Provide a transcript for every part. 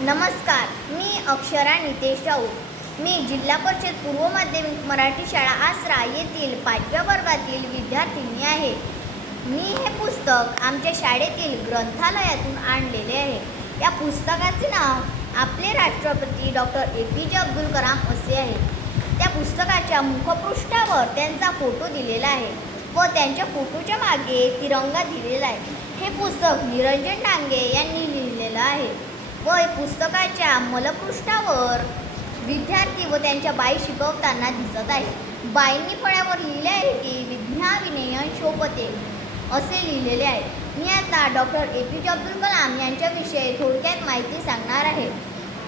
नमस्कार, मी अक्षरा नितेश राऊत। मी जिल्हा परिषद पूर्व माध्यमिक मराठी शाळा आसरा येथील 5व्या वर्गातील विद्यार्थिनी आहे। मी हे पुस्तक आमच्या शाळेतील ग्रंथालयातून आणलेले आहे। या पुस्तकाचे नाव आपले राष्ट्रपती डॉक्टर APJ अब्दुल कलाम असे आहे। त्या पुस्तकाच्या मुखपृष्ठावर त्यांचा फोटो दिलेला आहे व त्यांच्या फोटोच्या मागे तिरंगा दिलेला आहे। हे पुस्तक निरंजन डांगे यांनी लिहिलेलं आहे व पुस्तकाच्या मलपृष्ठावर विद्यार्थी व त्यांच्या बाई शिकवताना दिसत आहे। बाईंनी फळ्यावर लिहिले आहे की विद्या विनयन शोभते असे लिहिलेले आहे। मी आता डॉक्टर APJ अब्दुल कलाम यांच्याविषयी थोडक्यात माहिती सांगणार आहे।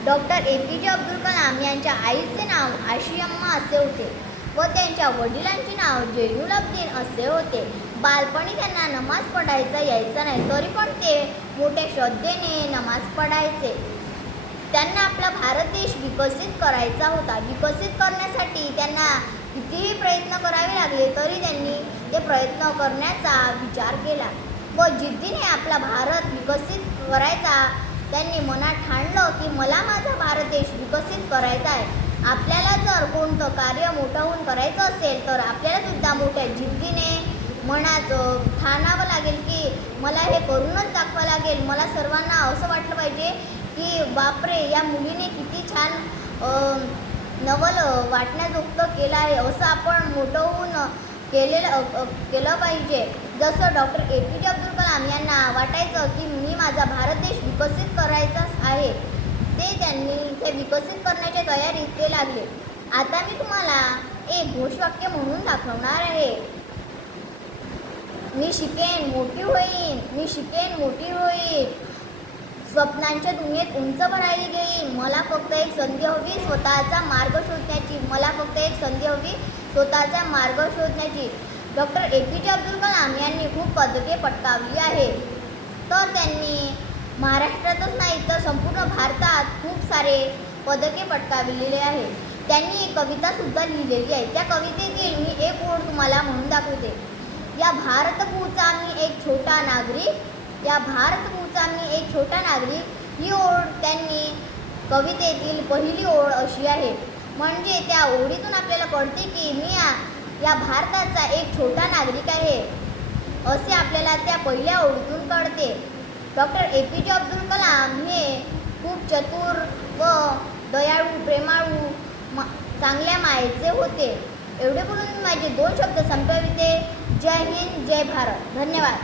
डॉक्टर APJ अब्दुल कलाम यांच्या आईचे नाव आशियाम्मा असे होते व त्यांच्या वडिलांचे नाव जैनुलाब्दीन असे होते। बालपणी त्यांना नमाज पढायचा यायचा नाही, तरी पण ते मोठ्या श्रद्धेने नमाज पढायचे। त्यांना आपला भारत देश विकसित करायचा होता। विकसित करण्यासाठी त्यांना कितीही प्रयत्न करावे लागले तरी त्यांनी ते प्रयत्न करण्याचा विचार केला व जिद्दीने आपला भारत विकसित करायचा त्यांनी मनात ठाणलं की मला माझा भारत देश विकसित करायचा आहे। आपल्याला जर कोणतं कार्य मोठं होऊन करायचं असेल तर आपल्याला सुद्धा मोठ्या जिद्दीने मनात ठाणावं लागेल की मला हे करूनच दाखवावं लागेल। मला सर्वांना असं वाटलं पाहिजे की बापरे, या मुलीने किती छान नवल वाटण्याजोगतं केलं आहे, असं आपण मोठं होऊन केलं पाहिजे। जसं डॉक्टर APJ अब्दुल कलाम यांना वाटायचं की मी माझा भारत देश विकसित करायचा आहे, त्यांनी ते विकसित करण्याच्या तयारीत ते लागले। आता मी तुम्हाला एक घोषवाक्य म्हणून दाखवणार आहे। मी शिकेन मोठी होईन, मी शिकेन मोठी होईन, स्वप्नांच्या दुनियेत उंच भरारी घेईन। मला फक्त एक संधी हवी स्वतःचा मार्ग शोधण्याची, मला फक्त एक संधी हवी स्वतःचा मार्ग शोधण्याची। डॉक्टर APJ अब्दुल कलाम यांनी खूप पदके पटकावली आहे। तर त्यांनी महाराष्ट्रातच नाही तर संपूर्ण भारतात खूप सारे पदके पटकावलेले आहे। त्यांनी एक कवितासुद्धा लिहिलेली आहे। त्या कवितेतील मी एक ओळ तुम्हाला म्हणून दाखवते। या भारतभूचा मी एक छोटा नागरिक, या भारतभूचा मी एक छोटा नागरिक। ही ओळ त्यांनी कवितेतील पहिली ओळ अशी आहे। म्हणजे त्या ओळीतून आपल्याला कळते की मी या भारताचा एक छोटा नागरिक आहे असे आपल्याला त्या पहिल्या ओळीतून कळते। डॉक्टर APJ अब्दुल कलाम हे खूप चतुर व दयाळू, प्रेमाळू, चांगल्या मायेचे होते। एवढे बोलून मी माझे 2 शब्द संपविते। जय हिंद, जय भारत। धन्यवाद।